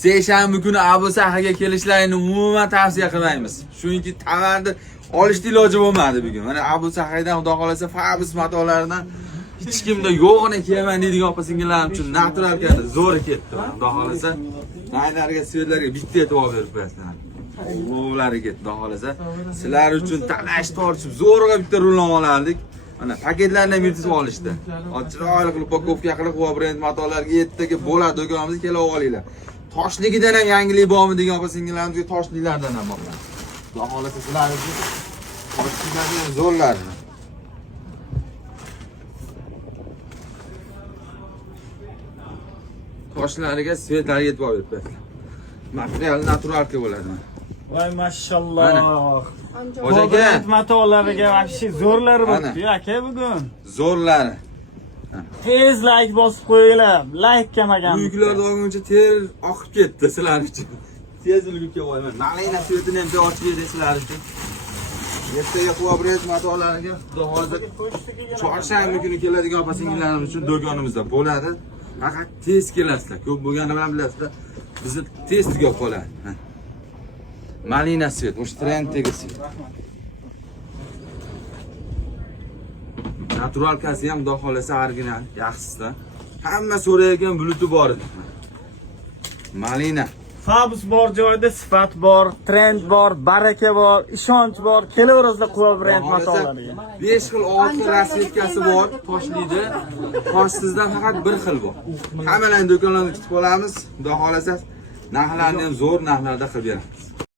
seshanba kuni Abu Sahaga kelishlarini umuman tavsiya qilmaymiz. Chunki tovarni olishni iloji bo'lmadi bugun. Mana Abu Sahadan xudo xolasa Fabus matolaridan hech kimda yo'g'ini kiyaman deydigan opa-singillarim uchun natural keldi, zo'r ketdi. Xudo xolasa naylarga, svetlarga bitta etib olib beribman. Ularga ketdi, xudo xolasa. Sizlar uchun talash tortib zo'rg'a bitta rulon olardik. Mana paketlarni ham yirtib olishdi. Chiroyli qilib upakovka qilib, bu brend matolarga 7 taga bo'ladi, do'konimizga kelib olinglar. Toshligidan ham yangilik bormi degan opa-singillarimizga toshliklardan ham bor. Xudo xolasa sizlar uchun toshliklarni ham zo'rlarni. Toshlariga svetlarga yetib olibdi. Material naturalka bo'ladi. Voy mashalloh. Hojaga matolariga vobshe zo'rlari bo'pti aka bugun. Zo'rlari. Tez like bosib qo'yinglar. Like kelmagan. Buyuklarda olguncha ter oqib ketdi sizlar uchun. Tez ulgurga qo'yman. Malina svetini ham ochib berdik sizlar uchun. Ertaga quvabret matolariga xudo xolasa chorshanba kuni keladigan opa-singillarimiz uchun do'konimizda bo'ladi. Faqat tez kelasizlar. Ko'p bo'lgani bilan bilasizlar. Bizni tez tugab qoladi. Malina svet, o'sha trend tegisi. Naturalkasi ham xudo xolasa original, yaxshisi. Hamma so'rayotgan buluti bor edi. Malina. Fabus bor joyda sifat bor, trend bor, baraka bor, ishonch bor. Kelaverasizlar Quva brend matolariga. 5 xil 6 rasvetkasi bor, toshlaydi. Toshsizdan faqat bir xil bor. Hammalarni do'konlarga kutib qolamiz. Xudo xolasa narxlarni ham zo'r narxlarda qilib beramiz.